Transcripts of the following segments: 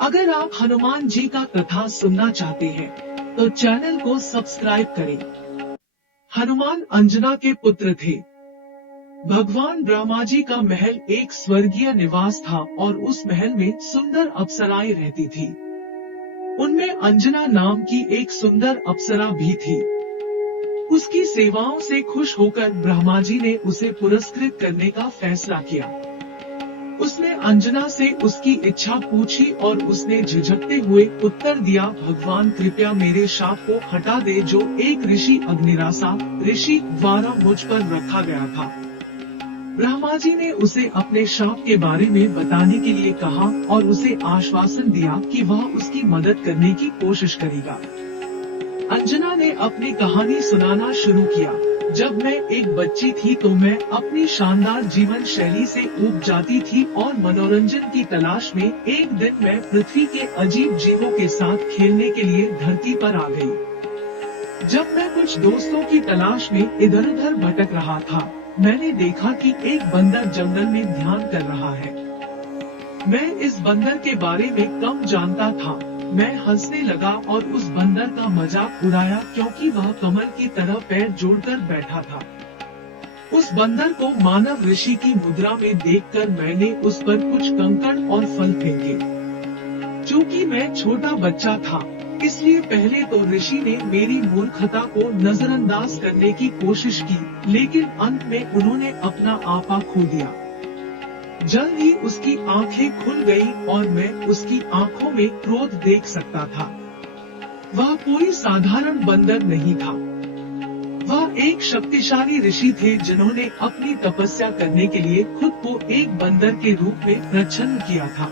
अगर आप हनुमान जी का कथा सुनना चाहते हैं, तो चैनल को सब्सक्राइब करें। हनुमान अंजना के पुत्र थे। भगवान ब्रह्मा जी का महल एक स्वर्गीय निवास था और उस महल में सुंदर अप्सराएं रहती थी। उनमें अंजना नाम की एक सुंदर अप्सरा भी थी। उसकी सेवाओं से खुश होकर ब्रह्मा जी ने उसे पुरस्कृत करने का फैसला किया। उसने अंजना से उसकी इच्छा पूछी और उसने झिझकते हुए उत्तर दिया, भगवान कृपया मेरे शाप को हटा दे जो एक ऋषि अग्निरासा ऋषि द्वारा मुझ पर रखा गया था। ब्रह्मा जी ने उसे अपने शाप के बारे में बताने के लिए कहा और उसे आश्वासन दिया कि वह उसकी मदद करने की कोशिश करेगा। अंजना ने अपनी कहानी सुनाना शुरू किया। जब मैं एक बच्ची थी तो मैं अपनी शानदार जीवन शैली से ऊब जाती थी और मनोरंजन की तलाश में एक दिन मैं पृथ्वी के अजीब जीवों के साथ खेलने के लिए धरती पर आ गई। जब मैं कुछ दोस्तों की तलाश में इधर उधर भटक रहा था, मैंने देखा कि एक बंदर जंगल में ध्यान कर रहा है। मैं इस बंदर के बारे में कम जानता था। मैं हंसने लगा और उस बंदर का मजाक उड़ाया क्योंकि वह कमल की तरह पैर जोड़कर बैठा था। उस बंदर को मानव ऋषि की मुद्रा में देखकर मैंने उस पर कुछ कंकड़ और फल फेंके। चूंकि मैं छोटा बच्चा था, इसलिए पहले तो ऋषि ने मेरी मूर्खता को नजरअंदाज करने की कोशिश की, लेकिन अंत में उन्होंने अपना आपा खो दिया। जल्द ही उसकी आंखें खुल गई और मैं उसकी आंखों में क्रोध देख सकता था। वह कोई साधारण बंदर नहीं था। वह एक शक्तिशाली ऋषि थे जिन्होंने अपनी तपस्या करने के लिए खुद को एक बंदर के रूप में प्रच्छन्न किया था।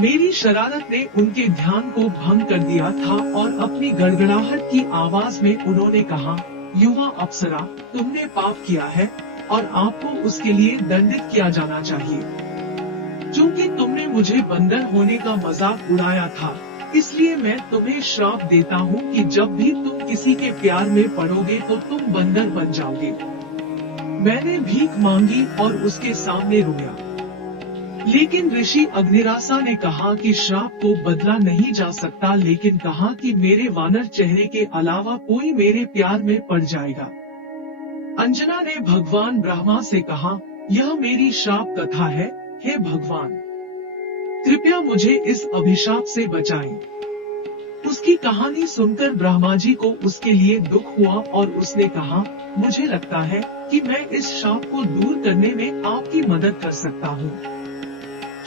मेरी शरारत ने उनके ध्यान को भंग कर दिया था और अपनी गड़गड़ाहट की आवाज में उन्होंने कहा, युवा अप्सरा, तुमने पाप किया है और आपको उसके लिए दंडित किया जाना चाहिए। क्योंकि तुमने मुझे बंदर होने का मजाक उड़ाया था, इसलिए मैं तुम्हें श्राप देता हूँ कि जब भी तुम किसी के प्यार में पड़ोगे तो तुम बंदर बन जाओगे। मैंने भीख मांगी और उसके सामने रोया। लेकिन ऋषि अग्निरासा ने कहा कि श्राप को बदला नहीं जा सकता, लेकिन कहा कि मेरे वानर चेहरे के अलावा कोई मेरे प्यार में पड़ जाएगा। अंजना ने भगवान ब्रह्मा से कहा, यह मेरी शाप कथा है, हे भगवान, कृपया मुझे इस अभिशाप से बचाएं। उसकी कहानी सुनकर ब्रह्मा जी को उसके लिए दुख हुआ और उसने कहा, मुझे लगता है कि मैं इस शाप को दूर करने में आपकी मदद कर सकता हूँ।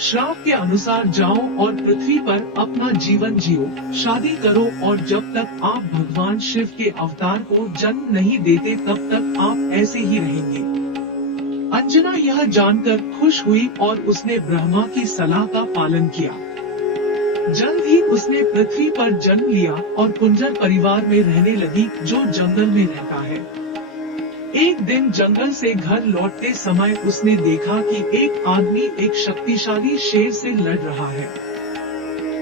श्राप के अनुसार जाओ और पृथ्वी पर अपना जीवन जियो, शादी करो और जब तक आप भगवान शिव के अवतार को जन्म नहीं देते तब तक आप ऐसे ही रहेंगे। अंजना यह जानकर खुश हुई और उसने ब्रह्मा की सलाह का पालन किया। जल्द ही उसने पृथ्वी पर जन्म लिया और कुंजर परिवार में रहने लगी जो जंगल में रहता है। एक दिन जंगल से घर लौटते समय उसने देखा कि एक आदमी एक शक्तिशाली शेर से लड़ रहा है।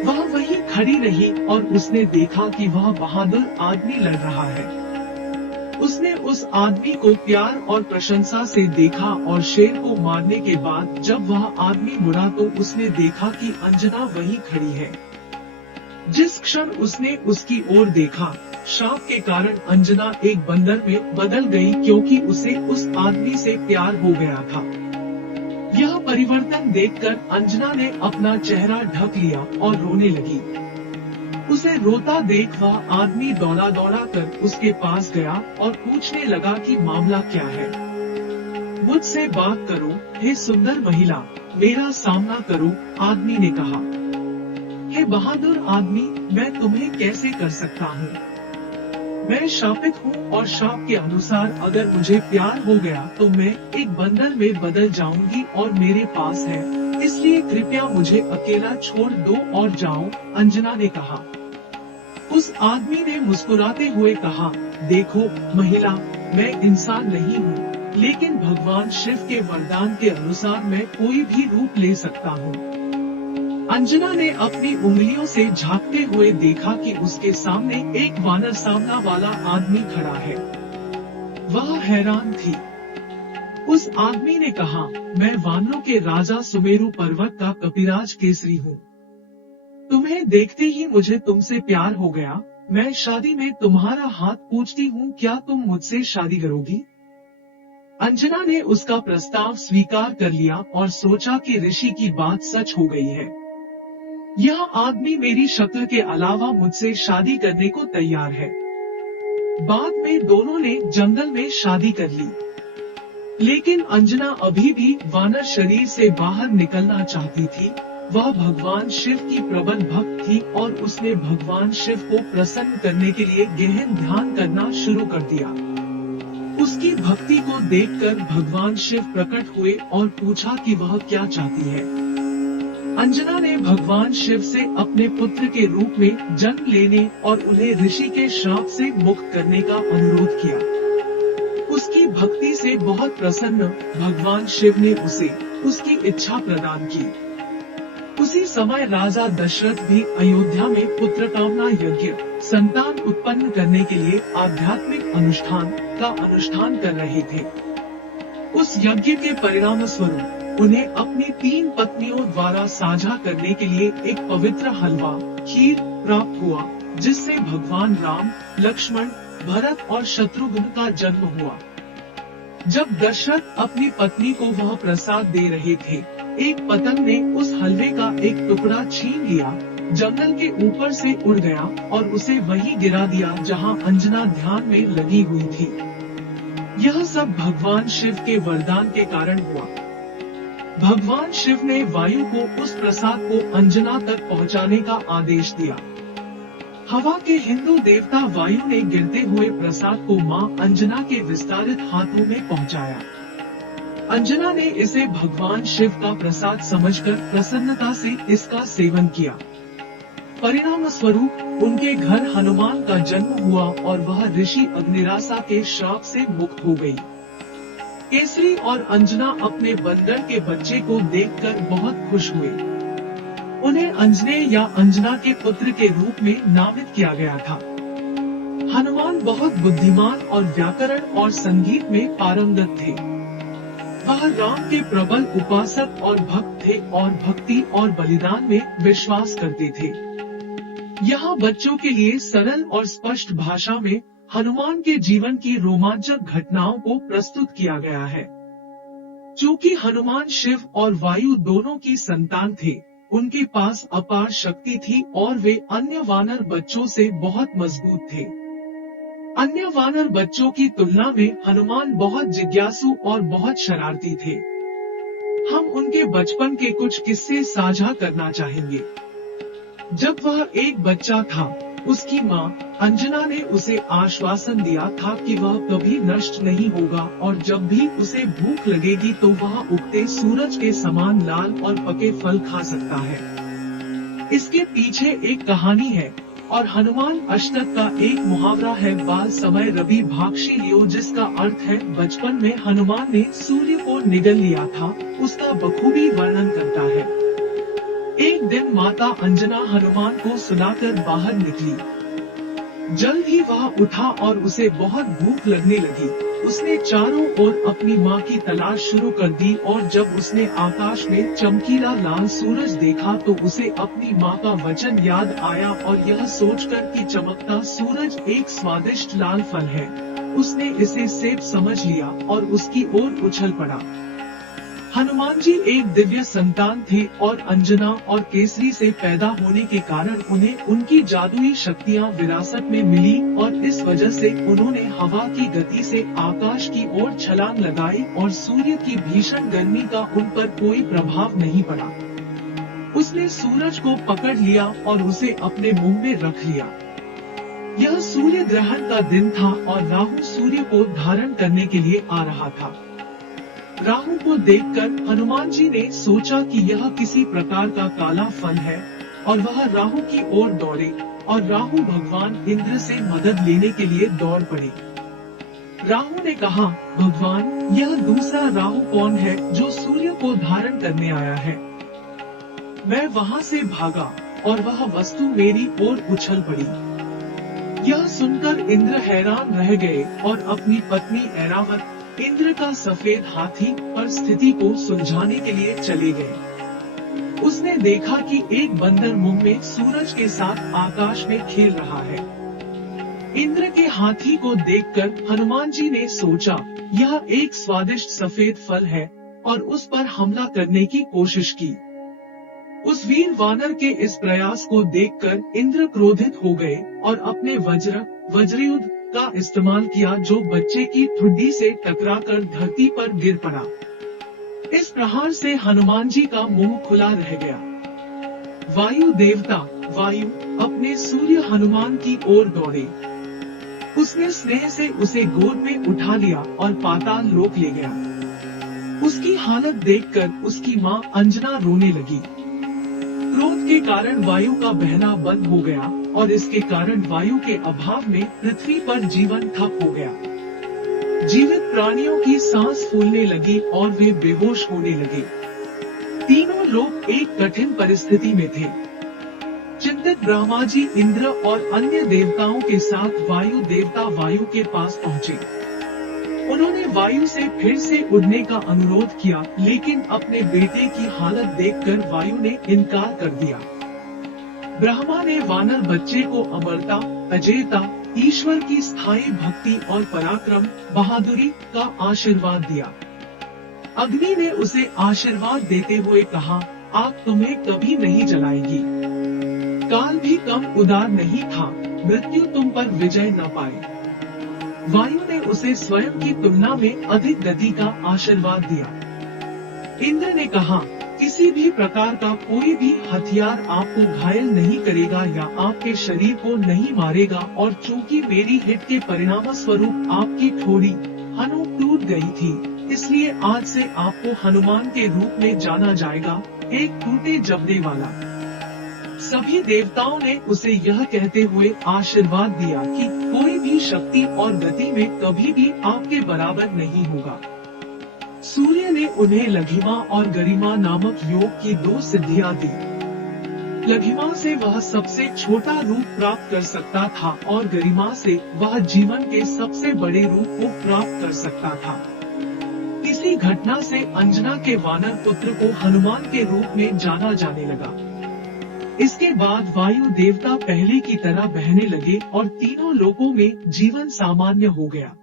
वह वहीं खड़ी रही और उसने देखा कि वह बहादुर आदमी लड़ रहा है। उसने उस आदमी को प्यार और प्रशंसा से देखा और शेर को मारने के बाद जब वह आदमी मुड़ा तो उसने देखा कि अंजना वहीं खड़ी है। जिस क्षण उसने उसकी ओर देखा, श्राप के कारण अंजना एक बंदर में बदल गई क्योंकि उसे उस आदमी से प्यार हो गया था। यह परिवर्तन देखकर अंजना ने अपना चेहरा ढक लिया और रोने लगी। उसे रोता देख वह आदमी दौड़ा दौड़ा कर उसके पास गया और पूछने लगा कि मामला क्या है। मुझसे बात करो, हे सुंदर महिला, मेरा सामना करो, आदमी ने कहा। हे बहादुर आदमी, मैं तुम्हें कैसे कर सकता हूँ? मैं शापित हूँ और शाप के अनुसार अगर मुझे प्यार हो गया तो मैं एक बंदर में बदल जाऊंगी और मेरे पास है, इसलिए कृपया मुझे अकेला छोड़ दो और जाओ, अंजना ने कहा। उस आदमी ने मुस्कुराते हुए कहा, देखो महिला, मैं इंसान नहीं हूँ, लेकिन भगवान शिव के वरदान के अनुसार मैं कोई भी रूप ले सकता हूँ। अंजना ने अपनी उंगलियों से झांकते हुए देखा कि उसके सामने एक वानर सामना वाला आदमी खड़ा है। वह हैरान थी। उस आदमी ने कहा, मैं वानरों के राजा सुमेरु पर्वत का कपिराज केसरी हूँ। तुम्हें देखते ही मुझे तुमसे प्यार हो गया। मैं शादी में तुम्हारा हाथ पूछती हूँ, क्या तुम मुझसे शादी करोगी? अंजना ने उसका प्रस्ताव स्वीकार कर लिया और सोचा कि ऋषि की बात सच हो गई है। यह आदमी मेरी शक्ल के अलावा मुझसे शादी करने को तैयार है। बाद में दोनों ने जंगल में शादी कर ली। लेकिन अंजना अभी भी वानर शरीर से बाहर निकलना चाहती थी। वह भगवान शिव की प्रबल भक्त थी और उसने भगवान शिव को प्रसन्न करने के लिए गहन ध्यान करना शुरू कर दिया। उसकी भक्ति को देखकर भगवान शिव प्रकट हुए और पूछा कि वह क्या चाहती है। अंजना ने भगवान शिव से अपने पुत्र के रूप में जन्म लेने और उन्हें ऋषि के श्राप से मुक्त करने का अनुरोध किया। उसकी भक्ति से बहुत प्रसन्न भगवान शिव ने उसे उसकी इच्छा प्रदान की। उसी समय राजा दशरथ भी अयोध्या में पुत्र कामना यज्ञ संतान उत्पन्न करने के लिए आध्यात्मिक अनुष्ठान कर रहे थे। उस यज्ञ के परिणाम स्वरूप उन्हें अपनी 3 पत्नियों द्वारा साझा करने के लिए एक पवित्र हलवा खीर प्राप्त हुआ, जिससे भगवान राम, लक्ष्मण, भरत और शत्रुघ्न का जन्म हुआ। जब दशरथ अपनी पत्नी को वह प्रसाद दे रहे थे, एक पतंग ने उस हलवे का एक टुकड़ा छीन लिया, जंगल के ऊपर से उड़ गया और उसे वहीं गिरा दिया जहां अंजना ध्यान में लगी हुई थी। यह सब भगवान शिव के वरदान के कारण हुआ। भगवान शिव ने वायु को उस प्रसाद को अंजना तक पहुंचाने का आदेश दिया। हवा के हिंदू देवता वायु ने गिरते हुए प्रसाद को मां अंजना के विस्तारित हाथों में पहुंचाया। अंजना ने इसे भगवान शिव का प्रसाद समझकर प्रसन्नता से इसका सेवन किया। परिणाम स्वरूप उनके घर हनुमान का जन्म हुआ और वह ऋषि अग्निरासा के श्राप से मुक्त हो गई। केसरी और अंजना अपने बंदर के बच्चे को देखकर बहुत खुश हुए। उन्हें अंजने या अंजना के पुत्र के रूप में नामित किया गया था। हनुमान बहुत बुद्धिमान और व्याकरण और संगीत में पारंगत थे। वह राम के प्रबल उपासक और भक्त थे और भक्ति और बलिदान में विश्वास करते थे। यहाँ बच्चों के लिए सरल और स्पष्ट भाषा में हनुमान के जीवन की रोमांचक घटनाओं को प्रस्तुत किया गया है। चूँकि हनुमान शिव और वायु दोनों की संतान थे, उनके पास अपार शक्ति थी और वे अन्य वानर बच्चों से बहुत मजबूत थे। अन्य वानर बच्चों की तुलना में हनुमान बहुत जिज्ञासु और बहुत शरारती थे। हम उनके बचपन के कुछ किस्से साझा करना चाहेंगे। जब वह एक बच्चा था, उसकी मां अंजना ने उसे आश्वासन दिया था कि वह कभी नष्ट नहीं होगा और जब भी उसे भूख लगेगी तो वह उगते सूरज के समान लाल और पके फल खा सकता है। इसके पीछे एक कहानी है और हनुमान अष्टक का एक मुहावरा है, बाल समय रवि भाक्षी लियो, जिसका अर्थ है बचपन में हनुमान ने सूर्य को निगल लिया था, उसका बखूबी वर्णन करता है। एक दिन माता अंजना हनुमान को सुलाकर बाहर निकली। जल्द ही वह उठा और उसे बहुत भूख लगने लगी। उसने चारों ओर अपनी मां की तलाश शुरू कर दी और जब उसने आकाश में चमकीला लाल सूरज देखा तो उसे अपनी मां का वचन याद आया और यह सोचकर कि चमकता सूरज एक स्वादिष्ट लाल फल है, उसने इसे सेब समझ लिया और उसकी ओर उछल पड़ा। हनुमान जी एक दिव्य संतान थे और अंजना और केसरी से पैदा होने के कारण उन्हें उनकी जादुई शक्तियां विरासत में मिली और इस वजह से उन्होंने हवा की गति से आकाश की ओर छलांग लगाई और सूर्य की भीषण गर्मी का उन पर कोई प्रभाव नहीं पड़ा। उसने सूरज को पकड़ लिया और उसे अपने मुंह में रख लिया। यह सूर्य ग्रहण का दिन था और राहु सूर्य को धारण करने के लिए आ रहा था। राहु को देखकर हनुमान जी ने सोचा कि यह किसी प्रकार का काला फल है और वह राहु की ओर दौड़े और राहु भगवान इंद्र से मदद लेने के लिए दौड़ पड़े। राहु ने कहा, भगवान, यह दूसरा राहु कौन है जो सूर्य को धारण करने आया है? मैं वहां से भागा और वह वस्तु मेरी ओर उछल पड़ी। यह सुनकर इंद्र हैरान रह गए और अपनी पत्नी ऐरावत, इंद्र का सफेद हाथी, पर स्थिति को सुलझाने के लिए चले गए। उसने देखा कि एक बंदर मुंह में सूरज के साथ आकाश में खेल रहा है। इंद्र के हाथी को देखकर हनुमान जी ने सोचा, यह एक स्वादिष्ट सफेद फल है, और उस पर हमला करने की कोशिश की। उस वीर वानर के इस प्रयास को देखकर इंद्र क्रोधित हो गए और अपने वज्रयुद्ध का इस्तेमाल किया, जो बच्चे की ठुड्डी से टकराकर धरती पर गिर पड़ा। इस प्रहार से हनुमान जी का मुंह खुला रह गया। वायु देवता वायु अपने सूर्य हनुमान की ओर दौड़े। उसने स्नेह से उसे गोद में उठा लिया और पाताल लोक ले गया। उसकी हालत देखकर उसकी मां अंजना रोने लगी। क्रोध के कारण वायु का बहना बंद हो गया और इसके कारण वायु के अभाव में पृथ्वी पर जीवन ठप हो गया। जीवित प्राणियों की सांस फूलने लगी और वे बेहोश होने लगे। तीनों लोग एक कठिन परिस्थिति में थे। चिंतित ब्रह्मा जी इंद्र और अन्य देवताओं के साथ वायु देवता वायु के पास पहुँचे। उन्होंने वायु से फिर से उड़ने का अनुरोध किया, लेकिन अपने बेटे की हालत देखकर वायु ने इनकार कर दिया। ब्रह्मा ने वानर बच्चे को अमरता, अजेयता, ईश्वर की स्थायी भक्ति और पराक्रम, बहादुरी का आशीर्वाद दिया। अग्नि ने उसे आशीर्वाद देते हुए कहा, आग तुम्हें कभी नहीं जलाएगी। काल भी कम उदार नहीं था, मृत्यु तुम पर विजय न पाए। वायु ने उसे स्वयं की तुलना में अधिक गति का आशीर्वाद दिया। इंद्र ने कहा, किसी भी प्रकार का कोई भी हथियार आपको घायल नहीं करेगा या आपके शरीर को नहीं मारेगा, और चूंकि मेरी हित के परिणाम स्वरूप आपकी ठोड़ी हनु टूट गई थी, इसलिए आज से आपको हनुमान के रूप में जाना जाएगा, एक टूटे जबड़े वाला। सभी देवताओं ने उसे यह कहते हुए आशीर्वाद दिया कि कोई भी शक्ति और गति में कभी भी आपके बराबर नहीं होगा। सूर्य ने उन्हें लघिमा और गरिमा नामक योग की 2 सिद्धियां दी। लघिमा से वह सबसे छोटा रूप प्राप्त कर सकता था और गरिमा से वह जीवन के सबसे बड़े रूप को प्राप्त कर सकता था। इसी घटना से अंजना के वानर पुत्र को हनुमान के रूप में जाना जाने लगा। इसके बाद वायु देवता पहले की तरह बहने लगे और तीनों लोकों में जीवन सामान्य हो गया।